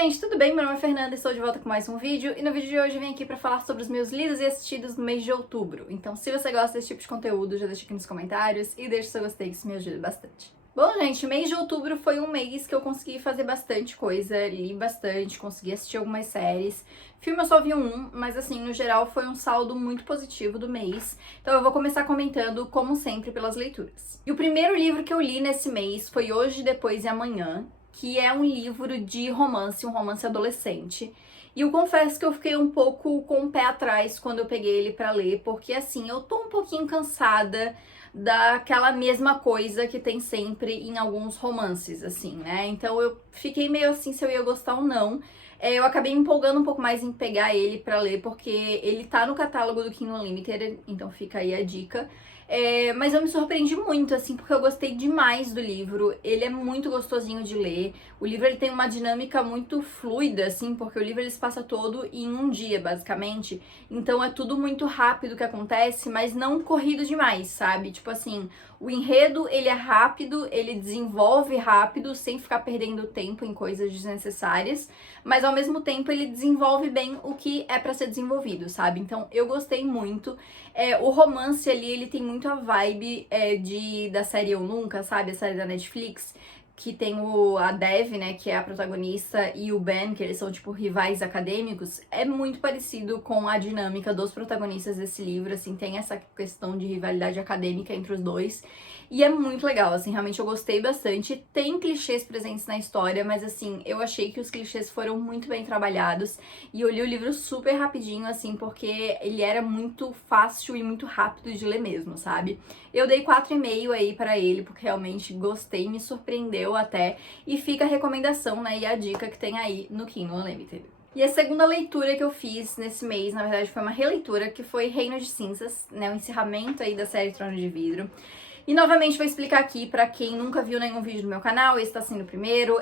gente, tudo bem? Meu nome é Fernanda e estou de volta com mais um vídeo. E no vídeo de hoje eu vim aqui pra falar sobre os meus lidos e assistidos no mês de outubro. Então, se você gosta desse tipo de conteúdo, já deixa aqui nos comentários e deixa o seu gostei, que isso me ajuda bastante. Bom, gente, o mês de outubro foi um mês que eu consegui fazer bastante coisa, li bastante, consegui assistir algumas séries. Filme eu só vi um, mas assim, no geral foi um saldo muito positivo do mês. Então eu vou começar comentando, como sempre, pelas leituras. E o primeiro livro que eu li nesse mês foi Hoje, Depois e Amanhã, que é um livro de romance, um romance adolescente. E eu confesso que eu fiquei um pouco com o pé atrás quando eu peguei ele pra ler, porque assim, eu tô um pouquinho cansada daquela mesma coisa que tem sempre em alguns romances, assim, né? Então eu fiquei meio assim se eu ia gostar ou não. Eu acabei me empolgando um pouco mais em pegar ele pra ler, porque ele tá no catálogo do Kindle Unlimited, então fica aí a dica. Mas eu me surpreendi muito, assim, porque eu gostei demais do livro. Ele é muito gostosinho de ler. O livro ele tem uma dinâmica muito fluida, assim, porque o livro ele se passa todo em um dia, basicamente. Então é tudo muito rápido que acontece, mas não corrido demais, sabe? Tipo assim, o enredo ele é rápido, ele desenvolve rápido, sem ficar perdendo tempo em coisas desnecessárias, mas ao mesmo tempo ele desenvolve bem o que é pra ser desenvolvido, sabe? Então eu gostei muito. O romance ali, ele tem muito a vibe da série Eu Nunca, sabe? A série da Netflix, que tem a Dev, né, que é a protagonista, e o Ben, que eles são, tipo, rivais acadêmicos. É muito parecido com a dinâmica dos protagonistas desse livro, assim, tem essa questão de rivalidade acadêmica entre os dois. E é muito legal, assim, realmente eu gostei bastante. Tem clichês presentes na história, mas, assim, eu achei que os clichês foram muito bem trabalhados. E eu li o livro super rapidinho, assim, porque ele era muito fácil e muito rápido de ler mesmo, sabe? Eu dei 4,5 aí pra ele, porque realmente gostei, me surpreendeu até. E fica a recomendação, né, e a dica que tem aí no Kindle Unlimited. E a segunda leitura que eu fiz nesse mês, na verdade, foi uma releitura, que foi Reino de Cinzas, né, o encerramento aí da série Trono de Vidro. E novamente vou explicar aqui pra quem nunca viu nenhum vídeo do meu canal, esse tá sendo o primeiro.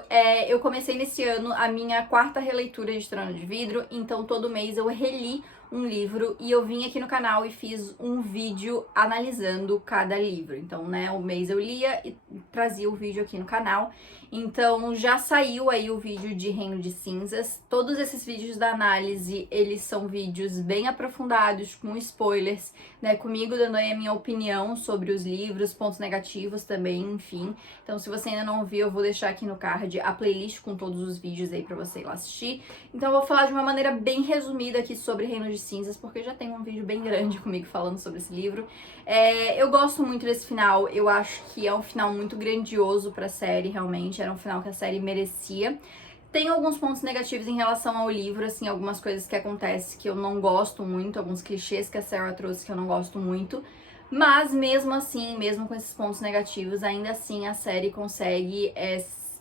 Eu comecei nesse ano a minha quarta releitura de Trono de Vidro, então todo mês eu reli um livro e eu vim aqui no canal e fiz um vídeo analisando cada livro. Então, né, o mês eu lia e trazia o vídeo aqui no canal. Então, já saiu aí o vídeo de Reino de Cinzas. Todos esses vídeos da análise, eles são vídeos bem aprofundados, com spoilers, né, comigo dando aí a minha opinião sobre os livros, pontos negativos também, enfim. Então, se você ainda não viu, eu vou deixar aqui no card a playlist com todos os vídeos aí pra você ir lá assistir. Então, eu vou falar de uma maneira bem resumida aqui sobre Reino de Cinzas, porque já tem um vídeo bem grande comigo falando sobre esse livro. Eu gosto muito desse final, eu acho que é um final muito grandioso pra série, realmente, era um final que a série merecia. Tem alguns pontos negativos em relação ao livro, assim, algumas coisas que acontecem que eu não gosto muito, alguns clichês que a Sarah trouxe que eu não gosto muito, mas mesmo assim, mesmo com esses pontos negativos, ainda assim a série consegue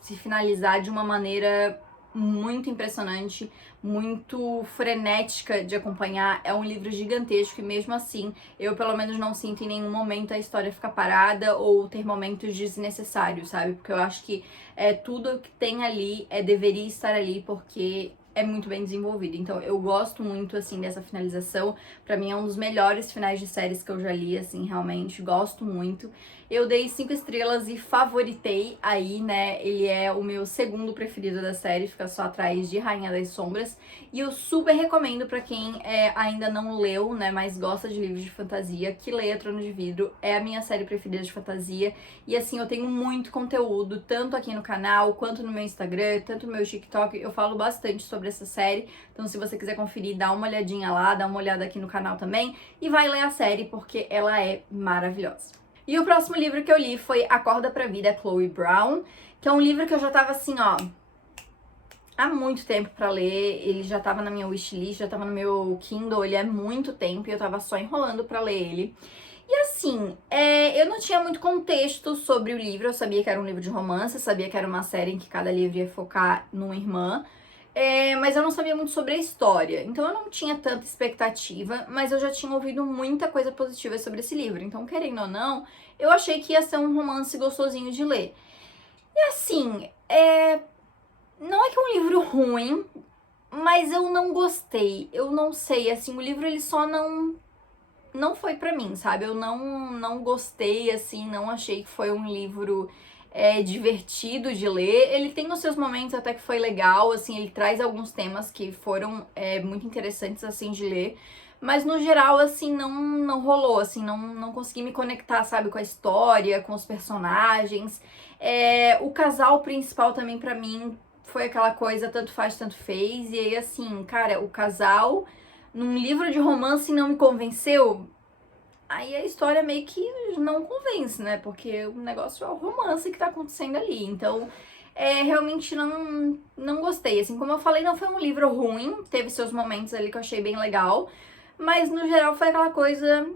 se finalizar de uma maneira muito impressionante, muito frenética de acompanhar. É um livro gigantesco e mesmo assim eu pelo menos não sinto em nenhum momento a história ficar parada ou ter momentos desnecessários, sabe? Porque eu acho que tudo que tem ali deveria estar ali porque é muito bem desenvolvido. Então eu gosto muito, assim, dessa finalização. Pra mim é um dos melhores finais de séries que eu já li, assim, realmente. Gosto muito. Eu dei 5 estrelas e favoritei aí, né? Ele é o meu segundo preferido da série, fica só atrás de Rainha das Sombras. E eu super recomendo pra quem ainda não leu, né, mas gosta de livros de fantasia, que leia Trono de Vidro. É a minha série preferida de fantasia. E assim, eu tenho muito conteúdo, tanto aqui no canal, quanto no meu Instagram, tanto no meu TikTok. Eu falo bastante sobre essa série. Então, se você quiser conferir, dá uma olhadinha lá, dá uma olhada aqui no canal também. E vai ler a série, porque ela é maravilhosa. E o próximo livro que eu li foi Acorda pra Vida, Chloe Brown, que é um livro que eu já tava assim, ó, há muito tempo pra ler. Ele já tava na minha wishlist, já tava no meu Kindle, ele é muito tempo e eu tava só enrolando pra ler ele. E assim, eu não tinha muito contexto sobre o livro, eu sabia que era um livro de romance, eu sabia que era uma série em que cada livro ia focar numa irmã, mas eu não sabia muito sobre a história, então eu não tinha tanta expectativa, mas eu já tinha ouvido muita coisa positiva sobre esse livro, então querendo ou não, eu achei que ia ser um romance gostosinho de ler. E assim, não é que é um livro ruim, mas eu não gostei, eu não sei, assim, o livro ele só não foi pra mim, sabe? Eu não gostei, assim, não achei que foi um livro é divertido de ler. Ele tem os seus momentos até que foi legal, assim, ele traz alguns temas que foram muito interessantes, assim, de ler. Mas no geral, assim, não rolou, assim, não consegui me conectar, sabe, com a história, com os personagens. O casal principal também, pra mim, foi aquela coisa, tanto faz, tanto fez. E aí, assim, cara, o casal num livro de romance não me convenceu. Aí a história meio que não convence, né? Porque o negócio é o romance que tá acontecendo ali. Então, realmente não gostei. Assim, como eu falei, não foi um livro ruim. Teve seus momentos ali que eu achei bem legal. Mas, no geral, foi aquela coisa...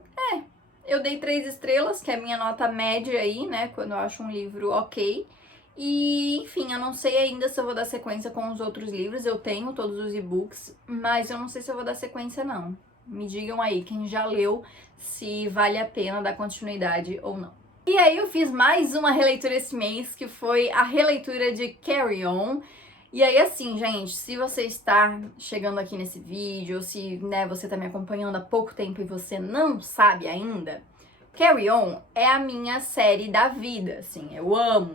eu dei 3 estrelas, que é a minha nota média aí, né? Quando eu acho um livro ok. E, enfim, eu não sei ainda se eu vou dar sequência com os outros livros. Eu tenho todos os e-books, mas eu não sei se eu vou dar sequência, não. Me digam aí, quem já leu, se vale a pena dar continuidade ou não. E aí eu fiz mais uma releitura esse mês, que foi a releitura de Carry On. E aí, assim, gente, se você está chegando aqui nesse vídeo, ou se, né, você tá me acompanhando há pouco tempo e você não sabe ainda, Carry On é a minha série da vida, assim, eu amo.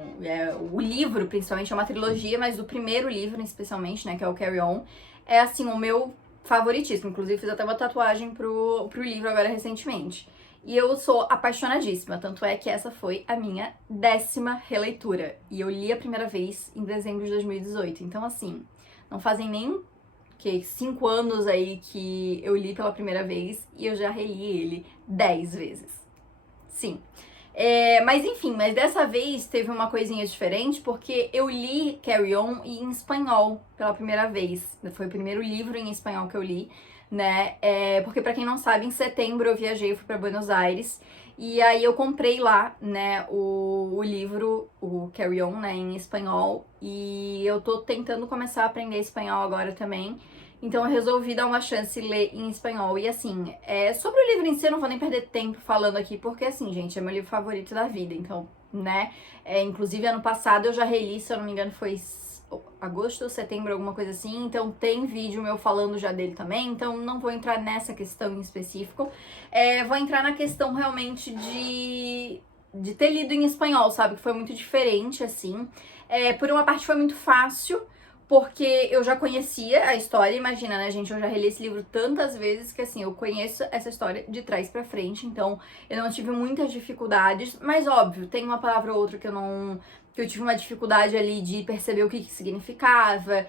O livro, principalmente, é uma trilogia, mas o primeiro livro, especialmente, né, que é o Carry On, é, assim, o meu favoritíssimo. Inclusive, fiz até uma tatuagem pro livro agora recentemente. E eu sou apaixonadíssima, tanto é que essa foi a minha 10ª releitura. E eu li a primeira vez em dezembro de 2018. Então, assim, não fazem nem 5 anos aí que eu li pela primeira vez e eu já reli ele 10 vezes. Sim. Mas enfim, mas dessa vez teve uma coisinha diferente, porque eu li Carry On em espanhol pela primeira vez. Foi o primeiro livro em espanhol que eu li, né? Porque pra quem não sabe, em setembro eu viajei, eu fui pra Buenos Aires, e aí eu comprei lá, né, o livro, o Carry On, né, em espanhol, e eu tô tentando começar a aprender espanhol agora também. Então eu resolvi dar uma chance e ler em espanhol. E assim, sobre o livro em si eu não vou nem perder tempo falando aqui, porque assim, gente, é meu livro favorito da vida. Então, né, inclusive ano passado eu já reli, se eu não me engano foi agosto ou setembro, alguma coisa assim. Então tem vídeo meu falando já dele também. Então não vou entrar nessa questão em específico. Vou entrar na questão realmente de ter lido em espanhol, sabe? Que foi muito diferente, assim. Por uma parte foi muito fácil, porque eu já conhecia a história, imagina, né, gente? Eu já reli esse livro tantas vezes que, assim, eu conheço essa história de trás pra frente, então eu não tive muitas dificuldades, mas óbvio, tem uma palavra ou outra que eu tive uma dificuldade ali de perceber o que significava.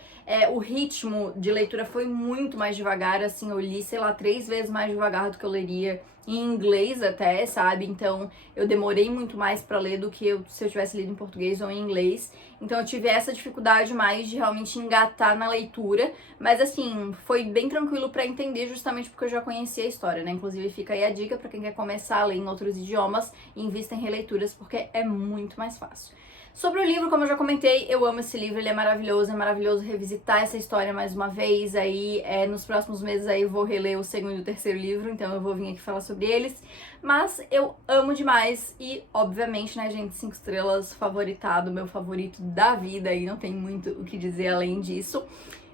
O ritmo de leitura foi muito mais devagar, assim, eu li, sei lá, 3 vezes mais devagar do que eu leria em inglês até, sabe? Então eu demorei muito mais pra ler do que se eu tivesse lido em português ou em inglês. Então eu tive essa dificuldade mais de realmente engatar na leitura, mas assim, foi bem tranquilo pra entender, justamente porque eu já conhecia a história, né? Inclusive fica aí a dica pra quem quer começar a ler em outros idiomas, invista em releituras, porque é muito mais fácil. Sobre o livro, como eu já comentei, eu amo esse livro, ele é maravilhoso revisitar essa história mais uma vez. Aí, nos próximos meses aí eu vou reler o segundo e o terceiro livro, então eu vou vir aqui falar sobre eles. Mas eu amo demais e, obviamente, né, gente, 5 estrelas, favoritado, meu favorito da vida, e não tem muito o que dizer além disso.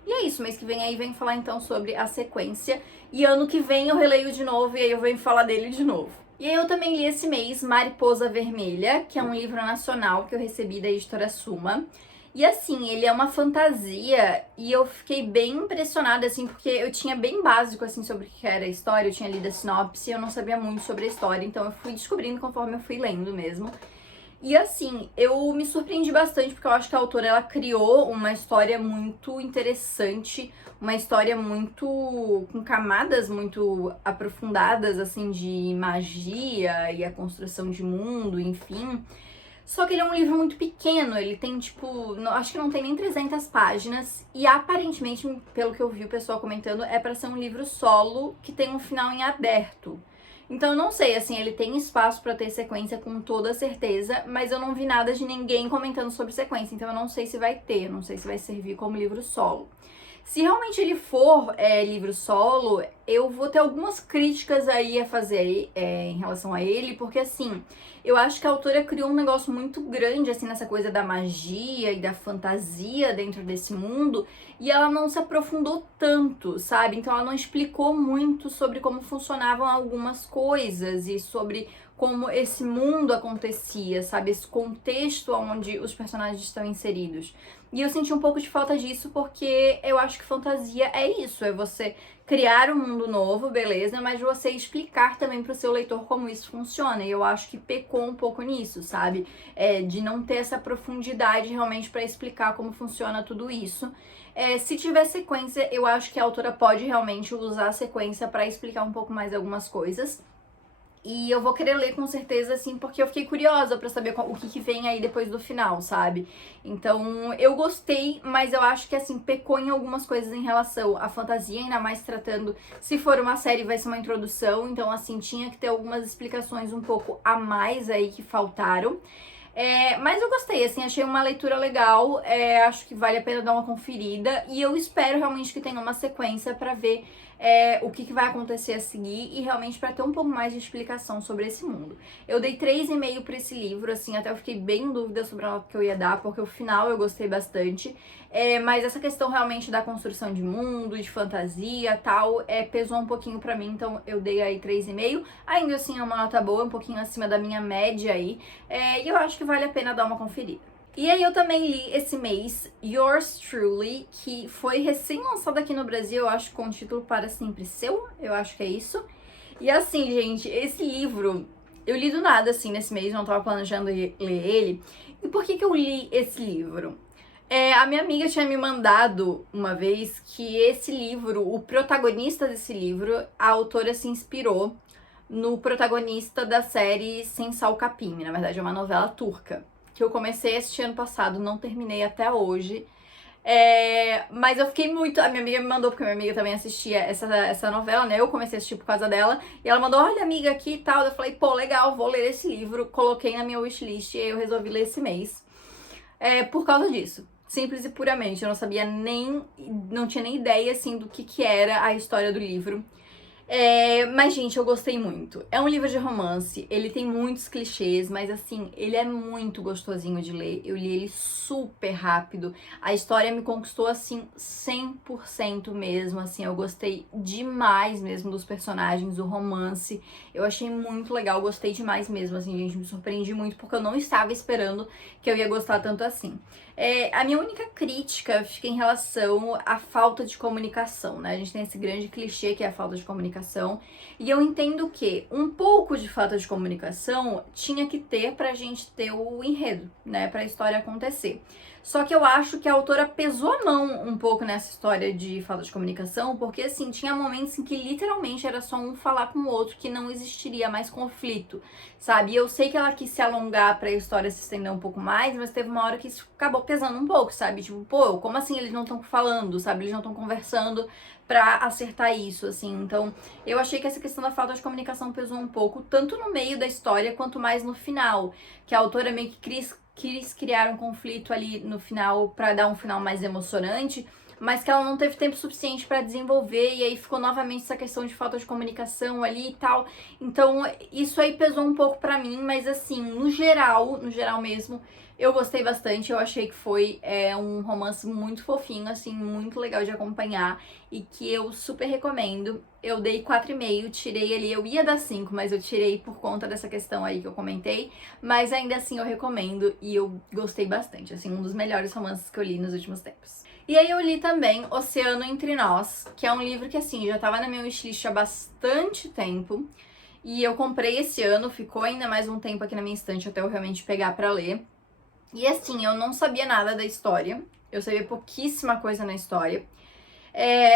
E é isso, mês que vem aí vem falar então sobre a sequência, e ano que vem eu releio de novo e aí eu venho falar dele de novo. E aí eu também li esse mês Mariposa Vermelha, que é um livro nacional que eu recebi da editora Suma. E assim, ele é uma fantasia e eu fiquei bem impressionada, assim, porque eu tinha bem básico, assim, sobre o que era a história, eu tinha lido a sinopse e eu não sabia muito sobre a história, então eu fui descobrindo conforme eu fui lendo mesmo. E assim, eu me surpreendi bastante porque eu acho que a autora, ela criou uma história muito interessante, uma história muito com camadas muito aprofundadas, assim, de magia e a construção de mundo, enfim. Só que ele é um livro muito pequeno, ele tem, tipo, acho que não tem nem 300 páginas, e aparentemente, pelo que eu vi o pessoal comentando, é pra ser um livro solo que tem um final em aberto. Então eu não sei, assim, ele tem espaço pra ter sequência com toda certeza, mas eu não vi nada de ninguém comentando sobre sequência, então eu não sei se vai ter, não sei se vai servir como livro solo. Se realmente ele for livro solo, eu vou ter algumas críticas aí a fazer em relação a ele, porque assim, eu acho que a autora criou um negócio muito grande, assim, nessa coisa da magia e da fantasia dentro desse mundo, e ela não se aprofundou tanto, sabe? Então ela não explicou muito sobre como funcionavam algumas coisas e sobre como esse mundo acontecia, sabe? Esse contexto onde os personagens estão inseridos. E eu senti um pouco de falta disso porque eu acho que fantasia é isso, é você criar um mundo novo, beleza, mas você explicar também pro seu leitor como isso funciona. E eu acho que pecou um pouco nisso, sabe? De não ter essa profundidade realmente pra explicar como funciona tudo isso. Se tiver sequência, eu acho que a autora pode realmente usar a sequência pra explicar um pouco mais algumas coisas. E eu vou querer ler com certeza, assim, porque eu fiquei curiosa pra saber o que vem aí depois do final, sabe? Então, eu gostei, mas eu acho que, assim, pecou em algumas coisas em relação à fantasia, ainda mais tratando, se for uma série, vai ser uma introdução, então, assim, tinha que ter algumas explicações um pouco a mais aí que faltaram. Mas eu gostei, assim, achei uma leitura legal, acho que vale a pena dar uma conferida e eu espero realmente que tenha uma sequência pra ver o que vai acontecer a seguir e realmente pra ter um pouco mais de explicação sobre esse mundo. Eu dei 3,5 pra esse livro, assim, até eu fiquei bem em dúvida sobre a nota que eu ia dar, porque o final eu gostei bastante, mas essa questão realmente da construção de mundo, de fantasia tal, pesou um pouquinho pra mim, então eu dei aí 3,5. Ainda assim é uma nota boa, um pouquinho acima da minha média aí, e eu acho que vale a pena dar uma conferida. E aí eu também li esse mês Yours Truly, que foi recém-lançado aqui no Brasil, eu acho, com o título Para Sempre Seu, eu acho que é isso. E assim, gente, esse livro eu li do nada, assim, nesse mês, não tava planejando ler ele. E por que eu li esse livro? A minha amiga tinha me mandado uma vez que esse livro, o protagonista desse livro, a autora se inspirou no protagonista da série Sensal Capim, na verdade é uma novela turca, que eu comecei a assistir ano passado, não terminei até hoje. Mas eu fiquei muito... A minha amiga me mandou, porque minha amiga também assistia essa novela, né? Eu comecei a assistir por causa dela. E ela mandou, olha, amiga, aqui e tal. Eu falei, pô, legal, vou ler esse livro. Coloquei na minha wishlist e aí eu resolvi ler esse mês. Por causa disso. Simples e puramente. Eu não sabia nem... Não tinha nem ideia, assim, do que era a história do livro. Mas, gente, eu gostei muito. É um livro de romance, ele tem muitos clichês, mas assim, ele é muito gostosinho de ler. Eu li ele super rápido. A história me conquistou, assim, 100% mesmo, assim, eu gostei demais mesmo dos personagens, do romance. Eu achei muito legal, gostei demais mesmo, assim, gente, me surpreendi muito porque eu não estava esperando que eu ia gostar tanto assim. A minha única crítica fica em relação à falta de comunicação, né? A gente tem esse grande clichê que é a falta de comunicação. E eu entendo que um pouco de falta de comunicação tinha que ter pra gente ter o enredo, né? Pra história acontecer. Só que eu acho que a autora pesou a mão um pouco nessa história de falta de comunicação, porque assim, tinha momentos em que literalmente era só um falar com o outro, que não existiria mais conflito, sabe? E eu sei que ela quis se alongar pra história se estender um pouco mais, mas teve uma hora que isso acabou pesando um pouco, sabe? Tipo, pô, como assim eles não estão falando, sabe? Eles não estão conversando pra acertar isso, assim. Então, eu achei que essa questão da falta de comunicação pesou um pouco, tanto no meio da história quanto mais no final, que a autora meio que quis criar um conflito ali no final pra dar um final mais emocionante, mas que ela não teve tempo suficiente pra desenvolver, e aí ficou novamente essa questão de falta de comunicação ali e tal. Então, isso aí pesou um pouco pra mim, mas assim, no geral mesmo, eu gostei bastante. Eu achei que foi um romance muito fofinho, assim, muito legal de acompanhar e que eu super recomendo. Eu dei 4,5, tirei ali, eu ia dar 5, mas eu tirei por conta dessa questão aí que eu comentei, mas ainda assim eu recomendo e eu gostei bastante, assim, um dos melhores romances que eu li nos últimos tempos. E aí eu li também Oceano Entre Nós, que é um livro que, assim, já tava na minha wishlist há bastante tempo, e eu comprei esse ano, ficou ainda mais um tempo aqui na minha estante até eu realmente pegar pra ler. E assim, eu não sabia nada da história, eu sabia pouquíssima coisa na história,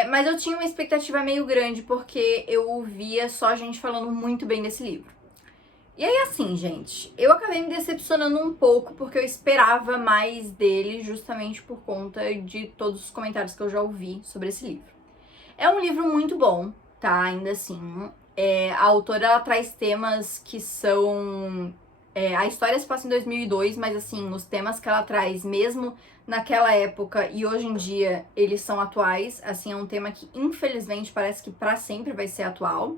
mas eu tinha uma expectativa meio grande porque eu ouvia só gente falando muito bem desse livro. E aí assim, gente, eu acabei me decepcionando um pouco porque eu esperava mais dele justamente por conta de todos os comentários que eu já ouvi sobre esse livro. É um livro muito bom, tá? Ainda assim, a autora ela traz temas que são... a história se passa em 2002, mas assim, os temas que ela traz mesmo naquela época e hoje em dia, eles são atuais. Assim, é um tema que infelizmente parece que pra sempre vai ser atual.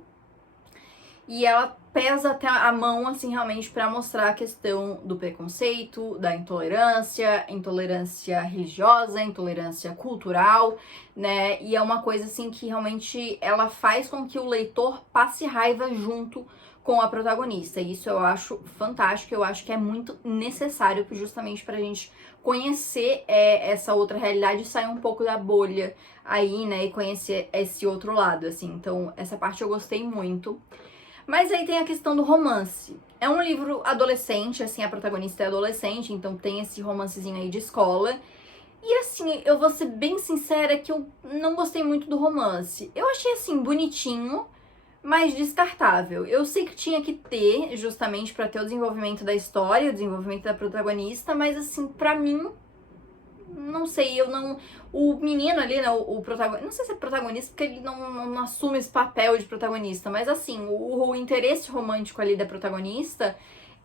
e ela pesa até a mão, assim, realmente pra mostrar a questão do preconceito, da intolerância, intolerância religiosa, intolerância cultural, né? E é uma coisa, assim, que realmente ela faz com que o leitor passe raiva junto com a protagonista. E isso eu acho fantástico, eu acho que é muito necessário justamente pra gente conhecer essa outra realidade e sair um pouco da bolha aí, né, e conhecer esse outro lado, assim. Então, essa parte eu gostei muito. Mas aí tem a questão do romance. É um livro adolescente, assim, a protagonista é adolescente, então tem esse romancezinho aí de escola. E assim, eu vou ser bem sincera que eu não gostei muito do romance. Eu achei, assim, bonitinho, mas descartável. Eu sei que tinha que ter, justamente pra ter o desenvolvimento da história, o desenvolvimento da protagonista, mas assim, pra mim não sei, eu não. O menino ali, né, o protagonista. Não sei se é protagonista, porque ele não assume esse papel de protagonista, mas assim, o interesse romântico ali da protagonista,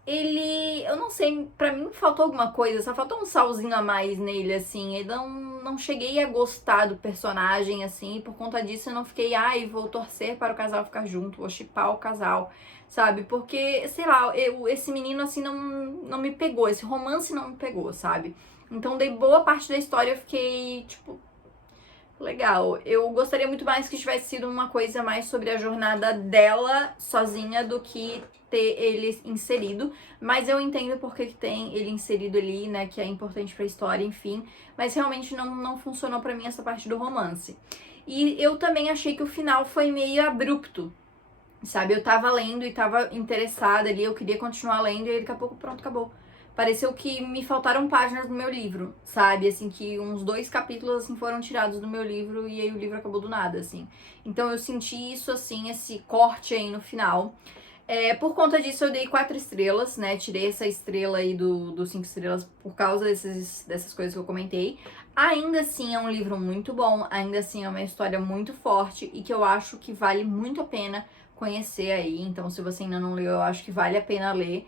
ele. Eu não sei, pra mim faltou alguma coisa, só faltou um salzinho a mais nele, assim. Eu não cheguei a gostar do personagem, assim, e por conta disso eu não fiquei, ai, vou torcer para o casal ficar junto, vou shippar o casal. Sabe? Porque, sei lá, esse menino assim não me pegou, esse romance não me pegou, sabe? Então, dei boa parte da história, eu fiquei, tipo, legal. Eu gostaria muito mais que tivesse sido uma coisa mais sobre a jornada dela sozinha do que ter ele inserido. Mas eu entendo porque que tem ele inserido ali, né, que é importante pra história, enfim. Mas realmente não funcionou pra mim essa parte do romance. E eu também achei que o final foi meio abrupto, sabe? Eu tava lendo e tava interessada ali, eu queria continuar lendo e aí daqui a pouco, pronto, acabou. Pareceu que me faltaram páginas do meu livro, sabe? Assim, que uns 2 capítulos, assim, foram tirados do meu livro e aí o livro acabou do nada, assim. Então eu senti isso, assim, esse corte aí no final. Por conta disso, eu dei 4 estrelas, né? Tirei essa estrela aí dos 5 estrelas por causa dessas coisas que eu comentei. Ainda assim, é um livro muito bom, ainda assim, é uma história muito forte e que eu acho que vale muito a pena conhecer aí. Então, se você ainda não leu, eu acho que vale a pena ler.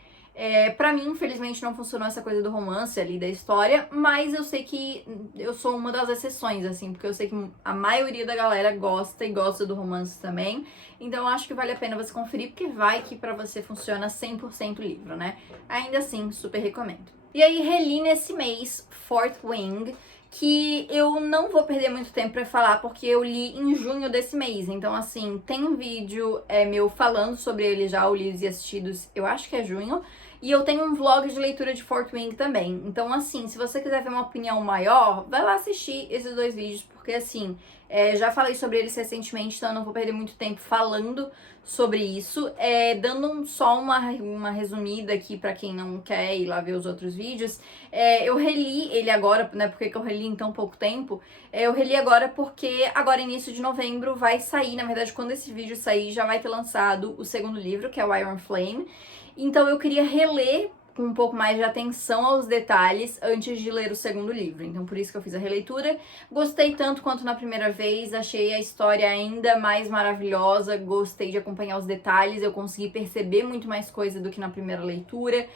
Pra mim, infelizmente, não funcionou essa coisa do romance ali, da história, mas eu sei que eu sou uma das exceções, assim, porque eu sei que a maioria da galera gosta e gosta do romance também, então eu acho que vale a pena você conferir, porque vai que pra você funciona 100% o livro, né? Ainda assim, super recomendo. E aí, reli nesse mês Fourth Wing, que eu não vou perder muito tempo pra falar, porque eu li em junho desse mês. Então, assim, tem um vídeo meu falando sobre ele já, o Lidos e Assistidos, eu acho que é junho. E eu tenho um vlog de leitura de Fourth Wing também. Então, assim, se você quiser ver uma opinião maior, vai lá assistir esses 2 vídeos, porque, assim, já falei sobre eles recentemente, então eu não vou perder muito tempo falando sobre isso. Dando só uma resumida aqui pra quem não quer ir lá ver os outros vídeos. Eu reli ele agora, né? Por que eu reli em tão pouco tempo? Eu reli agora porque agora, início de novembro, vai sair. Na verdade, quando esse vídeo sair, já vai ter lançado o segundo livro, que é o Iron Flame. Então eu queria reler com um pouco mais de atenção aos detalhes antes de ler o segundo livro. Então por isso que eu fiz a releitura. Gostei tanto quanto na primeira vez, achei a história ainda mais maravilhosa, gostei de acompanhar os detalhes, eu consegui perceber muito mais coisa do que na primeira leitura.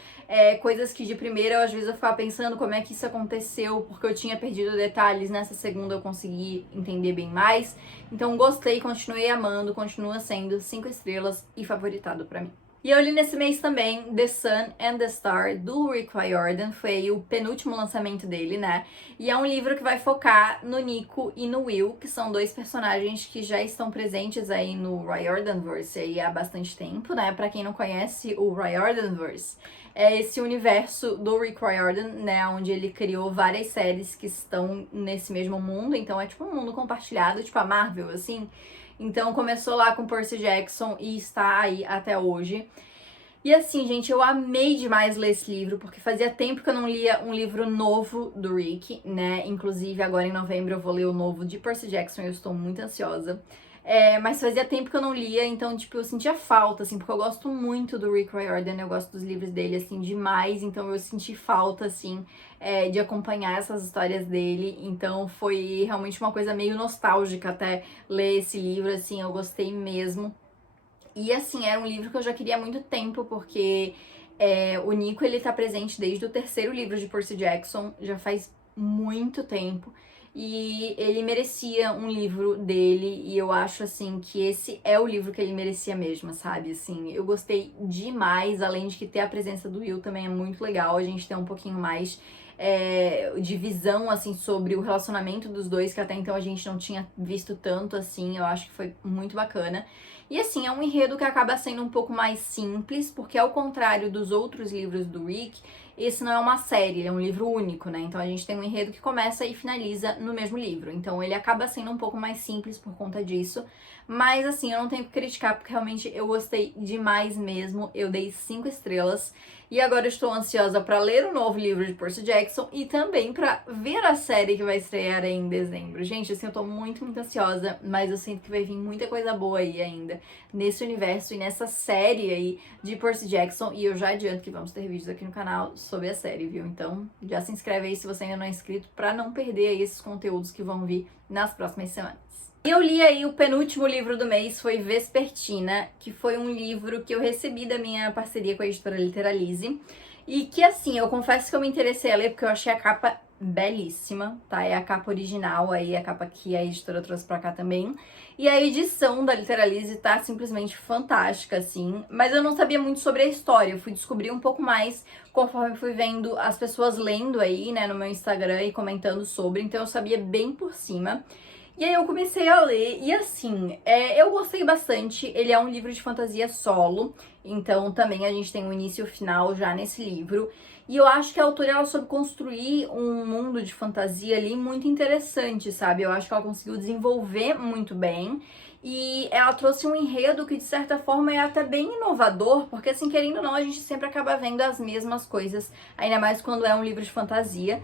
Coisas que de primeira, às vezes, eu ficava pensando como é que isso aconteceu, porque eu tinha perdido detalhes, nessa segunda eu consegui entender bem mais. Então gostei, continuei amando, continua sendo 5 estrelas e favoritado pra mim. E eu li nesse mês também The Sun and the Star, do Rick Riordan, foi o penúltimo lançamento dele, né? E é um livro que vai focar no Nico e no Will, que são 2 personagens que já estão presentes aí no Riordanverse aí há bastante tempo, né? Pra quem não conhece o Riordanverse, é esse universo do Rick Riordan, né? Onde ele criou várias séries que estão nesse mesmo mundo, então é tipo um mundo compartilhado, tipo a Marvel, assim. Então começou lá com Percy Jackson e está aí até hoje. E assim, gente, eu amei demais ler esse livro, porque fazia tempo que eu não lia um livro novo do Rick, né? Inclusive, agora em novembro eu vou ler o novo de Percy Jackson e eu estou muito ansiosa. Mas fazia tempo que eu não lia, então, tipo, eu sentia falta, assim, porque eu gosto muito do Rick Riordan, eu gosto dos livros dele, assim, demais, então eu senti falta, assim, de acompanhar essas histórias dele, então foi realmente uma coisa meio nostálgica até ler esse livro, assim, eu gostei mesmo. E, assim, era um livro que eu já queria há muito tempo, porque o Nico, ele tá presente desde o 3º livro de Percy Jackson, já faz muito tempo. e ele merecia um livro dele, e eu acho, assim, que esse é o livro que ele merecia mesmo, sabe? Assim, eu gostei demais, além de que ter a presença do Will também é muito legal, a gente tem um pouquinho mais de visão, assim, sobre o relacionamento dos dois, que até então a gente não tinha visto tanto, assim, eu acho que foi muito bacana. E assim, é um enredo que acaba sendo um pouco mais simples, porque ao contrário dos outros livros do Rick, esse não é uma série, ele é um livro único, né? Então a gente tem um enredo que começa e finaliza no mesmo livro. Então ele acaba sendo um pouco mais simples por conta disso. Mas assim, eu não tenho que criticar, porque realmente eu gostei demais mesmo. Eu dei 5 estrelas. E agora eu estou ansiosa para ler o novo livro de Percy Jackson e também para ver a série que vai estrear aí em dezembro. Gente, assim, eu tô muito, muito ansiosa, mas eu sinto que vai vir muita coisa boa aí ainda nesse universo e nessa série aí de Percy Jackson. E eu já adianto que vamos ter vídeos aqui no canal sobre a série, viu? Então já se inscreve aí se você ainda não é inscrito para não perder aí esses conteúdos que vão vir nas próximas semanas. Eu li aí o penúltimo livro do mês, foi Vespertina, que foi um livro que eu recebi da minha parceria com a editora Literalize. E que, assim, eu confesso que eu me interessei a ler porque eu achei a capa belíssima, tá? É a capa original aí, a capa que a editora trouxe pra cá também. E a edição da Literalize tá simplesmente fantástica, assim. Mas eu não sabia muito sobre a história, eu fui descobrir um pouco mais conforme fui vendo as pessoas lendo aí, né, no meu Instagram e comentando sobre. Então eu sabia bem por cima. E aí eu comecei a ler, e assim, eu gostei bastante. Ele é um livro de fantasia solo, então também a gente tem um início e o final já nesse livro. E eu acho que a autora, ela soube construir um mundo de fantasia ali muito interessante, sabe? Eu acho que ela conseguiu desenvolver muito bem. E ela trouxe um enredo que, de certa forma, é até bem inovador, porque, assim, querendo ou não, a gente sempre acaba vendo as mesmas coisas, ainda mais quando é um livro de fantasia.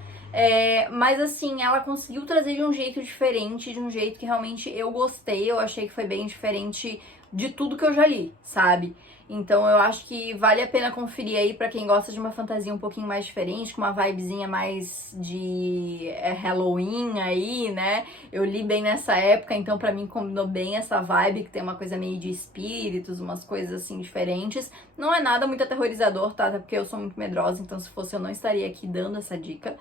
Mas assim, ela conseguiu trazer de um jeito diferente, de um jeito que realmente eu gostei, eu achei que foi bem diferente de tudo que eu já li, sabe? Então eu acho que vale a pena conferir aí pra quem gosta de uma fantasia um pouquinho mais diferente, com uma vibezinha mais de Halloween aí, né? Eu li bem nessa época, então pra mim combinou bem essa vibe, que tem uma coisa meio de espíritos, umas coisas assim diferentes. Não é nada muito aterrorizador, tá? Até porque eu sou muito medrosa, então se fosse eu não estaria aqui dando essa dica.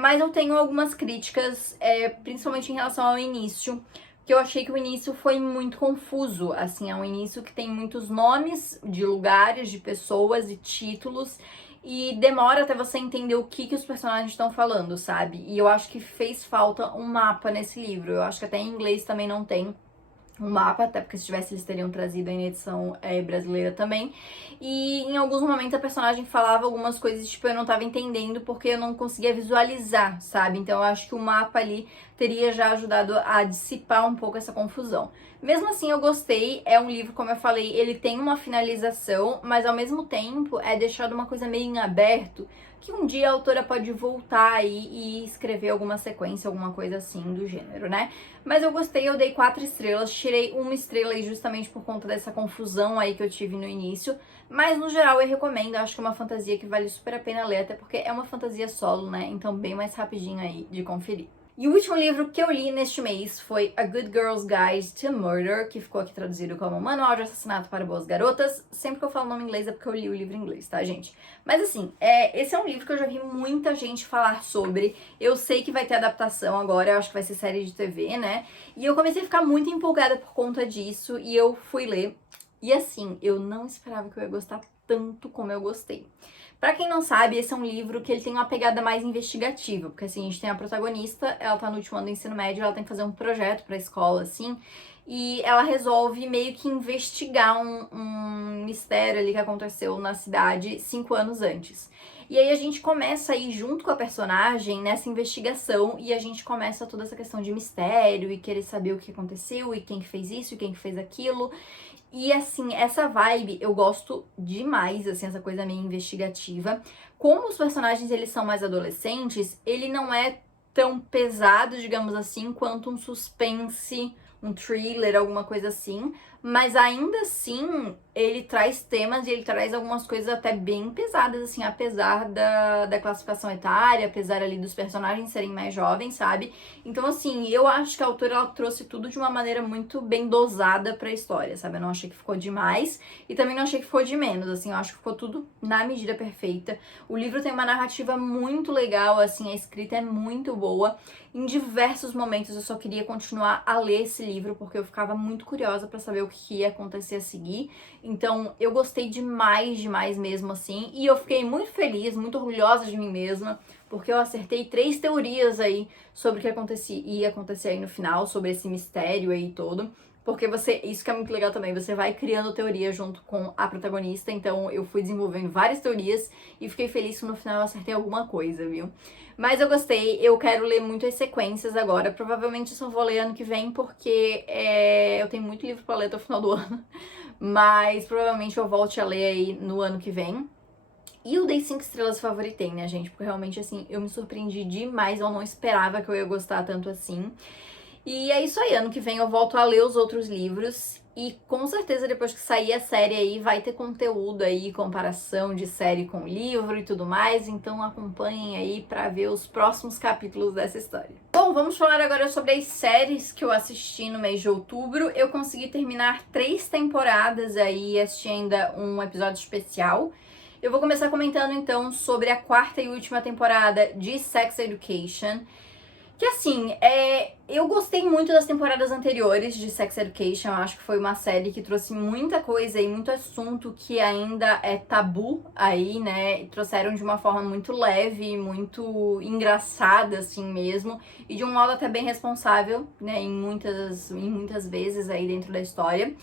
Mas eu tenho algumas críticas, principalmente em relação ao início, que eu achei que o início foi muito confuso. Assim, é um início que tem muitos nomes de lugares, de pessoas e títulos, e demora até você entender o que os personagens estão falando, sabe? E eu acho que fez falta um mapa nesse livro. Eu acho que até em inglês também não tem um mapa, até porque se tivesse eles teriam trazido em edição brasileira também. E em alguns momentos a personagem falava algumas coisas, tipo, eu não tava entendendo porque eu não conseguia visualizar, sabe? Então eu acho que o mapa ali teria já ajudado a dissipar um pouco essa confusão. Mesmo assim, eu gostei. É um livro, como eu falei, ele tem uma finalização, mas ao mesmo tempo é deixado uma coisa meio em aberto, que um dia a autora pode voltar aí e escrever alguma sequência, alguma coisa assim do gênero, né? Mas eu gostei, eu dei 4 estrelas, tirei 1 estrela aí justamente por conta dessa confusão aí que eu tive no início. Mas no geral eu recomendo, acho que é uma fantasia que vale super a pena ler, até porque é uma fantasia solo, né? Então bem mais rapidinho aí de conferir. E o último livro que eu li neste mês foi A Good Girl's Guide to Murder, que ficou aqui traduzido como Manual de Assassinato para Boas Garotas. Sempre que eu falo o nome em inglês é porque eu li o livro em inglês, tá, gente? Mas assim, esse é um livro que eu já vi muita gente falar sobre. Eu sei que vai ter adaptação agora, eu acho que vai ser série de TV, né? E eu comecei a ficar muito empolgada por conta disso e eu fui ler. E assim, eu não esperava que eu ia gostar tanto como eu gostei. Pra quem não sabe, esse é um livro que ele tem uma pegada mais investigativa, porque assim, a gente tem a protagonista, ela tá no último ano do ensino médio, ela tem que fazer um projeto pra escola, assim, e ela resolve meio que investigar um mistério ali que aconteceu na cidade 5 anos antes. E aí a gente começa aí junto com a personagem nessa investigação e a gente começa toda essa questão de mistério e querer saber o que aconteceu e quem que fez isso e quem que fez aquilo. E assim, essa vibe eu gosto demais, assim, essa coisa meio investigativa. Como os personagens eles são mais adolescentes, ele não é tão pesado, digamos assim, quanto um suspense um thriller, alguma coisa assim, mas ainda assim ele traz temas e ele traz algumas coisas até bem pesadas, assim, apesar da classificação etária, apesar ali dos personagens serem mais jovens, sabe? Então, assim, eu acho que a autora ela trouxe tudo de uma maneira muito bem dosada pra história, sabe? Eu não achei que ficou demais e também não achei que ficou de menos, assim, eu acho que ficou tudo na medida perfeita. O livro tem uma narrativa muito legal, assim, a escrita é muito boa. Em diversos momentos eu só queria continuar a ler esse livro porque eu ficava muito curiosa pra saber o que ia acontecer a seguir. Então eu gostei demais mesmo assim. E eu fiquei muito feliz, muito orgulhosa de mim mesma, porque eu acertei 3 teorias aí sobre o que ia acontecer aí no final, sobre esse mistério aí todo. Porque isso que é muito legal também, você vai criando teoria junto com a protagonista. Então eu fui desenvolvendo várias teorias e fiquei feliz que no final eu acertei alguma coisa, viu? Mas eu gostei, eu quero ler muito as sequências agora. Provavelmente eu só vou ler ano que vem, porque eu tenho muito livro pra ler até o final do ano. Mas provavelmente eu volte a ler aí no ano que vem. E eu dei 5 estrelas e favoritei, né, gente? Porque realmente, assim, eu me surpreendi demais. Eu não esperava que eu ia gostar tanto assim. E é isso aí, ano que vem eu volto a ler os outros livros. E com certeza depois que sair a série aí vai ter conteúdo aí, comparação de série com livro e tudo mais. Então acompanhem aí pra ver os próximos capítulos dessa história. Bom, vamos falar agora sobre as séries que eu assisti no mês de outubro. Eu consegui terminar 3 temporadas aí e assisti ainda um episódio especial. Eu vou começar comentando então sobre a 4ª e última temporada de Sex Education. Que assim, eu gostei muito das temporadas anteriores de Sex Education. Eu acho que foi uma série que trouxe muita coisa e muito assunto que ainda é tabu aí, né? E trouxeram de uma forma muito leve, muito engraçada, assim mesmo. E de um modo até bem responsável, né? Em muitas vezes aí dentro da história.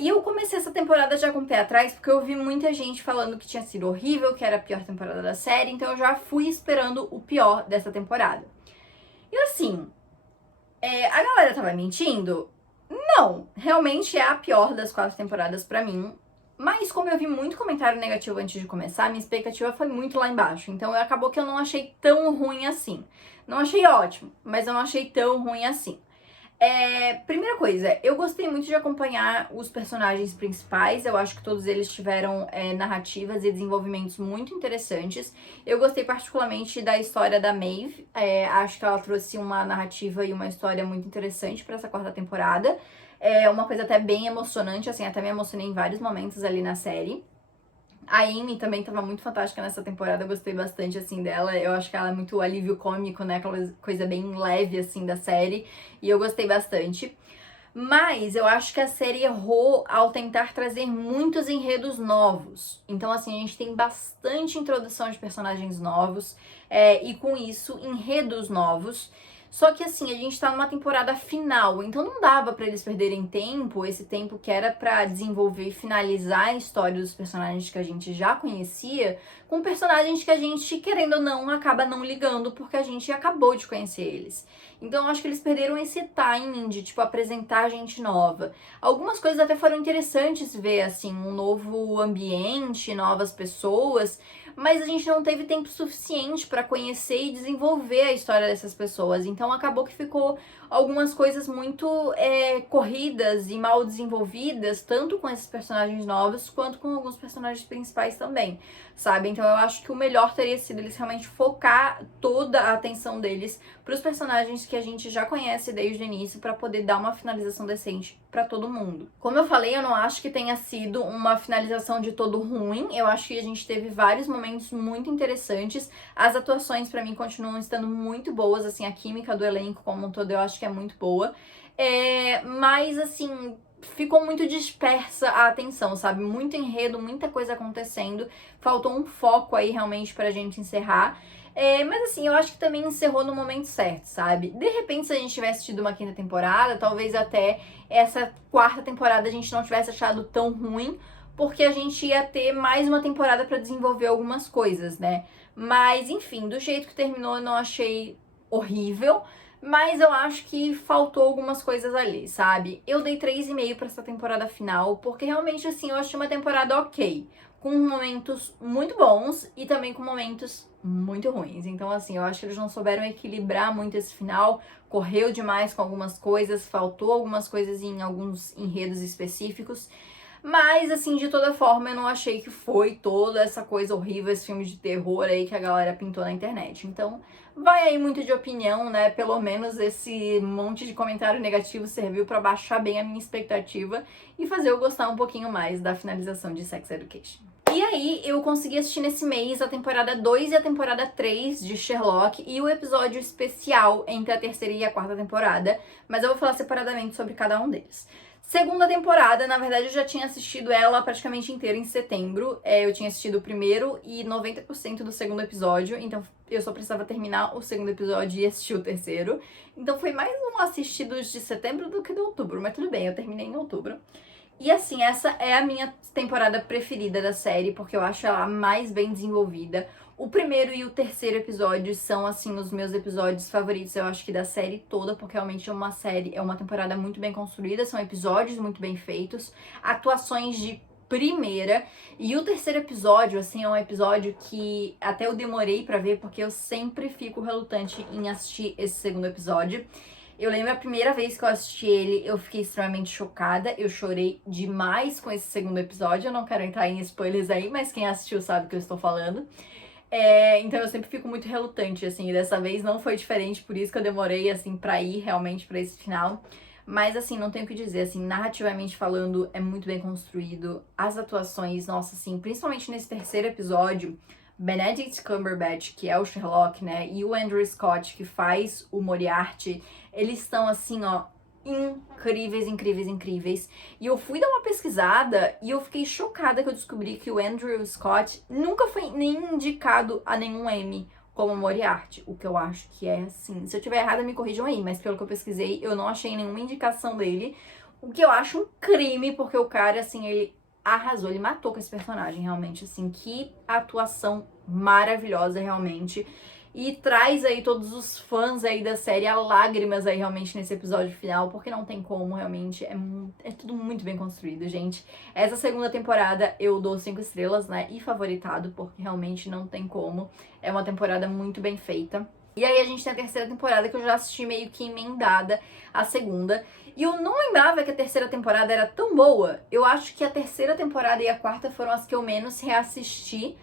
E eu comecei essa temporada já com o pé atrás, porque eu ouvi muita gente falando que tinha sido horrível, que era a pior temporada da série. Então eu já fui esperando o pior dessa temporada. E assim, a galera tava mentindo? Não, realmente é a pior das 4 temporadas pra mim. Mas como eu vi muito comentário negativo antes de começar, minha expectativa foi muito lá embaixo. Então acabou que eu não achei tão ruim assim. Não achei ótimo, mas eu não achei tão ruim assim. Primeira coisa, eu gostei muito de acompanhar os personagens principais. Eu acho que todos eles tiveram narrativas e desenvolvimentos muito interessantes. Eu gostei particularmente da história da Maeve. Acho que ela trouxe uma narrativa e uma história muito interessante para essa 4ª temporada. É uma coisa até bem emocionante, assim, até me emocionei em vários momentos ali na série. A Amy também tava muito fantástica nessa temporada, eu gostei bastante, assim, dela. Eu acho que ela é muito alívio cômico, né? Aquela coisa bem leve, assim, da série. E eu gostei bastante. Mas eu acho que a série errou ao tentar trazer muitos enredos novos. Então, assim, a gente tem bastante introdução de personagens novos. E com isso, enredos novos. Só que assim, a gente tá numa temporada final, então não dava pra eles perderem tempo, esse tempo que era pra desenvolver e finalizar a história dos personagens que a gente já conhecia, com personagens que a gente, querendo ou não, acaba não ligando porque a gente acabou de conhecer eles. Então eu acho que eles perderam esse timing de, tipo, apresentar gente nova. Algumas coisas até foram interessantes ver, assim, um novo ambiente, novas pessoas, mas a gente não teve tempo suficiente pra conhecer e desenvolver a história dessas pessoas. Então acabou que ficou algumas coisas muito corridas e mal desenvolvidas, tanto com esses personagens novos quanto com alguns personagens principais também, sabe? Então eu acho que o melhor teria sido eles realmente focar toda a atenção deles pros personagens que a gente já conhece desde o início, pra poder dar uma finalização decente pra todo mundo. Como eu falei, eu não acho que tenha sido uma finalização de todo ruim. Eu acho que a gente teve vários momentos muito interessantes. As atuações pra mim continuam estando muito boas, assim, a química do elenco como um todo eu acho que é muito boa. Mas assim, ficou muito dispersa a atenção, sabe? Muito enredo, muita coisa acontecendo. Faltou um foco aí realmente pra gente encerrar. Mas assim, eu acho que também encerrou no momento certo, sabe? De repente, se a gente tivesse tido uma 5ª temporada, talvez até essa 4ª temporada a gente não tivesse achado tão ruim, porque a gente ia ter mais uma temporada pra desenvolver algumas coisas, né? Mas, enfim, do jeito que terminou, eu não achei horrível, mas eu acho que faltou algumas coisas ali, sabe? Eu dei 3,5 pra essa temporada final, porque realmente, assim, eu achei uma temporada ok. com momentos muito bons e também com momentos muito ruins. Então, assim, eu acho que eles não souberam equilibrar muito esse final, correu demais com algumas coisas, faltou algumas coisas em alguns enredos específicos. Mas, assim, de toda forma, eu não achei que foi toda essa coisa horrível, esse filme de terror aí que a galera pintou na internet. Então, vai aí muito de opinião, né? Pelo menos esse monte de comentário negativo serviu pra baixar bem a minha expectativa e fazer eu gostar um pouquinho mais da finalização de Sex Education. E aí, eu consegui assistir nesse mês a temporada 2 e a temporada 3 de Sherlock e o episódio especial entre a terceira e a quarta temporada, mas eu vou falar separadamente sobre cada um deles. Segunda temporada, na verdade eu já tinha assistido ela praticamente inteira em setembro. Eu tinha assistido o primeiro e 90% do segundo episódio, então eu só precisava terminar o segundo episódio e assistir o terceiro. Então foi mais um assistidos de setembro do que de outubro, mas tudo bem, eu terminei em outubro. E assim, essa é a minha temporada preferida da série, porque eu acho ela mais bem desenvolvida. O primeiro e o terceiro episódio são, assim, os meus episódios favoritos, eu acho que da série toda, porque realmente é uma temporada muito bem construída, são episódios muito bem feitos, atuações de primeira. E o terceiro episódio, assim, é um episódio que até eu demorei pra ver, porque eu sempre fico relutante em assistir esse segundo episódio. Eu lembro a primeira vez que eu assisti ele, eu fiquei extremamente chocada. Eu chorei demais com esse segundo episódio. Eu não quero entrar em spoilers aí, mas quem assistiu sabe o que eu estou falando. Então eu sempre fico muito relutante, assim, e dessa vez não foi diferente, por isso que eu demorei, assim, pra ir realmente pra esse final. Mas, assim, não tenho o que dizer, assim, narrativamente falando, é muito bem construído. As atuações, nossa, assim, principalmente nesse terceiro episódio, Benedict Cumberbatch, que é o Sherlock, né, e o Andrew Scott, que faz o Moriarty, eles estão, assim, ó, incríveis, incríveis, incríveis. E eu fui dar uma pesquisada e eu fiquei chocada que eu descobri que o Andrew Scott nunca foi nem indicado a nenhum Emmy como Moriarty, o que eu acho que é assim. Se eu tiver errada, me corrijam aí, mas pelo que eu pesquisei, eu não achei nenhuma indicação dele, o que eu acho um crime, porque o cara, assim, ele arrasou, ele matou com esse personagem, realmente, assim, que atuação maravilhosa, realmente. E traz aí todos os fãs aí da série a lágrimas aí realmente nesse episódio final, porque não tem como, realmente, é tudo muito bem construído, gente. Essa segunda temporada eu dou 5 estrelas, né, e favoritado, porque realmente não tem como. É uma temporada muito bem feita. E aí a gente tem a terceira temporada que eu já assisti meio que emendada a segunda. E eu não lembrava que a terceira temporada era tão boa. Eu acho que a terceira temporada e a quarta foram as que eu menos reassisti.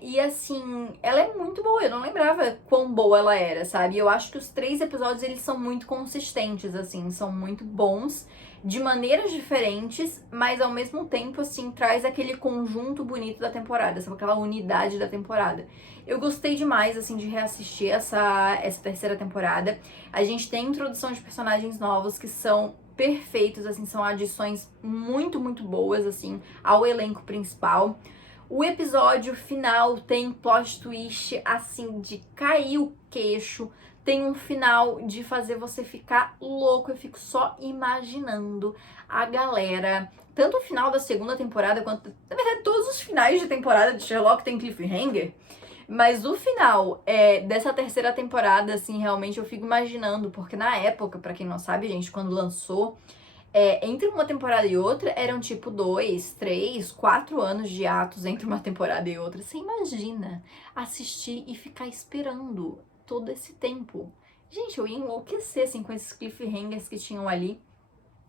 E assim, ela é muito boa, eu não lembrava quão boa ela era, sabe? Eu acho que os 3 episódios, eles são muito consistentes, assim, são muito bons, de maneiras diferentes, mas ao mesmo tempo, assim, traz aquele conjunto bonito da temporada, sabe? Aquela unidade da temporada. Eu gostei demais, assim, de reassistir essa terceira temporada. A gente tem introdução de personagens novos que são perfeitos, assim, são adições muito, muito boas, assim, ao elenco principal. O episódio final tem plot twist, assim, de cair o queixo. Tem um final de fazer você ficar louco. Eu fico só imaginando a galera. Tanto o final da segunda temporada, quanto, na verdade, todos os finais de temporada de Sherlock tem cliffhanger. Mas o final dessa terceira temporada, assim, realmente eu fico imaginando. Porque na época, pra quem não sabe, gente, quando lançou... entre uma temporada e outra, eram tipo 2, 3, 4 anos de atos entre uma temporada e outra. Você imagina assistir e ficar esperando todo esse tempo. Gente, eu ia enlouquecer, assim, com esses cliffhangers que tinham ali.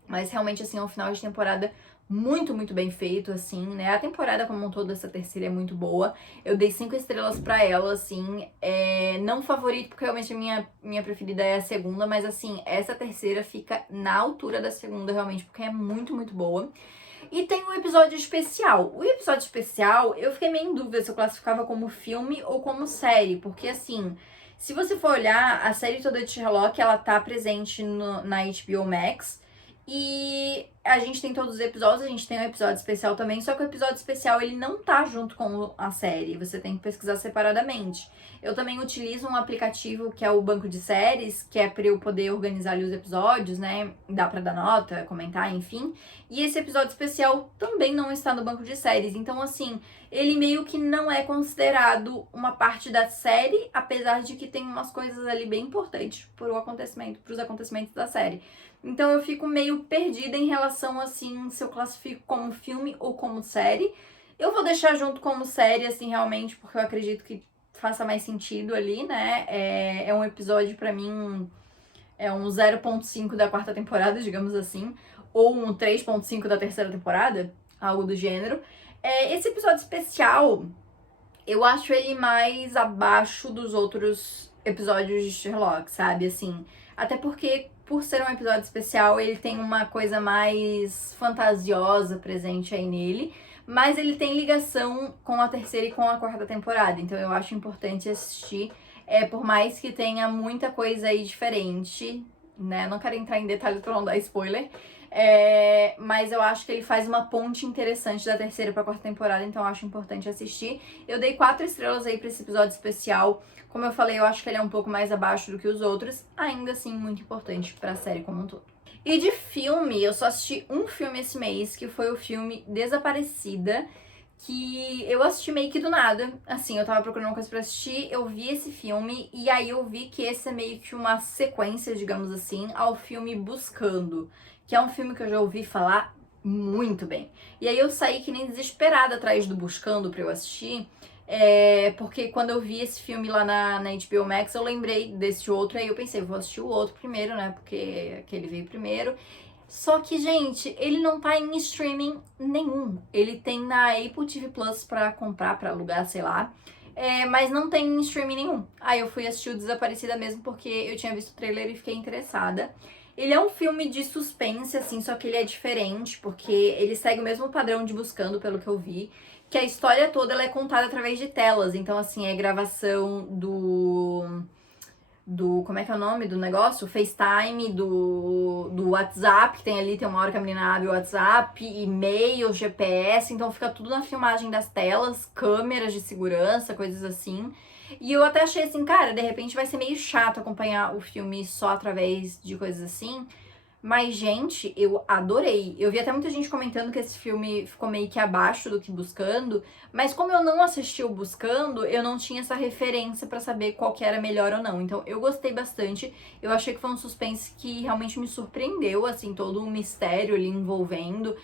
Mas realmente, assim, é um final de temporada muito, muito bem feito, assim, né? A temporada como um todo, essa terceira é muito boa. Eu dei 5 estrelas pra ela, assim. Não favorito, porque realmente a minha preferida é a segunda, mas, assim, essa terceira fica na altura da segunda, realmente, porque é muito, muito boa. E tem um episódio especial. O episódio especial, eu fiquei meio em dúvida se eu classificava como filme ou como série, porque, assim... Se você for olhar, a série toda de Sherlock, ela tá presente na HBO Max. E a gente tem todos os episódios, a gente tem um episódio especial também, só que o episódio especial, ele não tá junto com a série, você tem que pesquisar separadamente. Eu também utilizo um aplicativo que é o banco de séries, que é pra eu poder organizar ali os episódios, né, dá pra dar nota, comentar, enfim. E esse episódio especial também não está no banco de séries, então assim, ele meio que não é considerado uma parte da série, apesar de que tem umas coisas ali bem importantes pros acontecimentos da série. Então eu fico meio perdida em relação, assim, se eu classifico como filme ou como série. Eu vou deixar junto como série, assim, realmente, porque eu acredito que faça mais sentido ali, né? É um episódio, pra mim, é um 0.5 da quarta temporada, digamos assim, ou um 3.5 da terceira temporada, algo do gênero. Esse episódio especial, eu acho ele mais abaixo dos outros episódios de Sherlock, sabe? Assim, até porque, por ser um episódio especial, ele tem uma coisa mais fantasiosa presente aí nele, mas ele tem ligação com a terceira e com a quarta temporada, então eu acho importante assistir. Por mais que tenha muita coisa aí diferente, né? Não quero entrar em detalhes pra não dar spoiler. Mas eu acho que ele faz uma ponte interessante da terceira pra quarta temporada, então eu acho importante assistir. Eu dei 4 estrelas aí pra esse episódio especial. Como eu falei, eu acho que ele é um pouco mais abaixo do que os outros, ainda assim muito importante pra série como um todo. E de filme, eu só assisti um filme esse mês, que foi o filme Desaparecida, que eu assisti meio que do nada. Assim, eu tava procurando uma coisa pra assistir, eu vi esse filme, e aí eu vi que esse é meio que uma sequência, digamos assim, ao filme Buscando, que é um filme que eu já ouvi falar muito bem. E aí eu saí que nem desesperada atrás do Buscando pra eu assistir, porque quando eu vi esse filme lá na HBO Max, eu lembrei desse outro, aí eu pensei, vou assistir o outro primeiro, né, porque aquele veio primeiro. Só que, gente, ele não tá em streaming nenhum. Ele tem na Apple TV Plus pra comprar, pra alugar, sei lá. Mas não tem em streaming nenhum. Aí eu fui assistir o Desaparecida mesmo porque eu tinha visto o trailer e fiquei interessada. Ele é um filme de suspense, assim, só que ele é diferente, porque ele segue o mesmo padrão de Buscando, pelo que eu vi. Que a história toda ela é contada através de telas. Então, assim, é gravação como é que é o nome do negócio? FaceTime, do WhatsApp, que tem ali, tem uma hora que a menina abre o WhatsApp, e-mail, GPS, então fica tudo na filmagem das telas, câmeras de segurança, coisas assim. E eu até achei assim, cara, de repente vai ser meio chato acompanhar o filme só através de coisas assim. Mas, gente, eu adorei. Eu vi até muita gente comentando que esse filme ficou meio que abaixo do que Buscando, mas como eu não assisti o Buscando, eu não tinha essa referência pra saber qual que era melhor ou não. Então, eu gostei bastante. Eu achei que foi um suspense que realmente me surpreendeu, assim, todo um mistério ali envolvendo.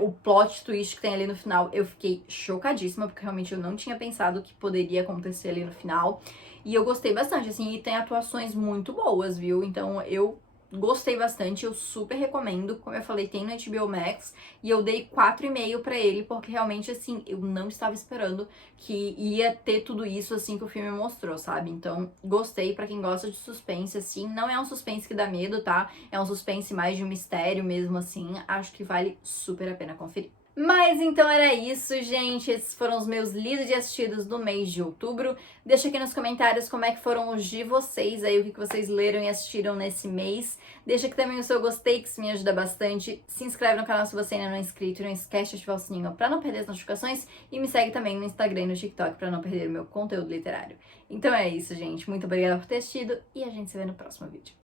O plot twist que tem ali no final, eu fiquei chocadíssima, porque realmente eu não tinha pensado que poderia acontecer ali no final. E eu gostei bastante, assim, e tem atuações muito boas, viu? Então, eu gostei bastante, eu super recomendo. Como eu falei, tem no HBO Max e eu dei 4,5 pra ele, porque realmente, assim, eu não estava esperando que ia ter tudo isso, assim, que o filme mostrou, sabe? Então, gostei. Pra quem gosta de suspense, assim, não é um suspense que dá medo, tá? É um suspense mais de um mistério mesmo, assim. Acho que vale super a pena conferir. Mas então era isso, gente. Esses foram os meus lidos e assistidos do mês de outubro. Deixa aqui nos comentários como é que foram os de vocês aí, o que vocês leram e assistiram nesse mês. Deixa aqui também o seu gostei, que isso me ajuda bastante. Se inscreve no canal se você ainda não é inscrito e não esquece de ativar o sininho pra não perder as notificações. E me segue também no Instagram e no TikTok pra não perder o meu conteúdo literário. Então é isso, gente. Muito obrigada por ter assistido e a gente se vê no próximo vídeo.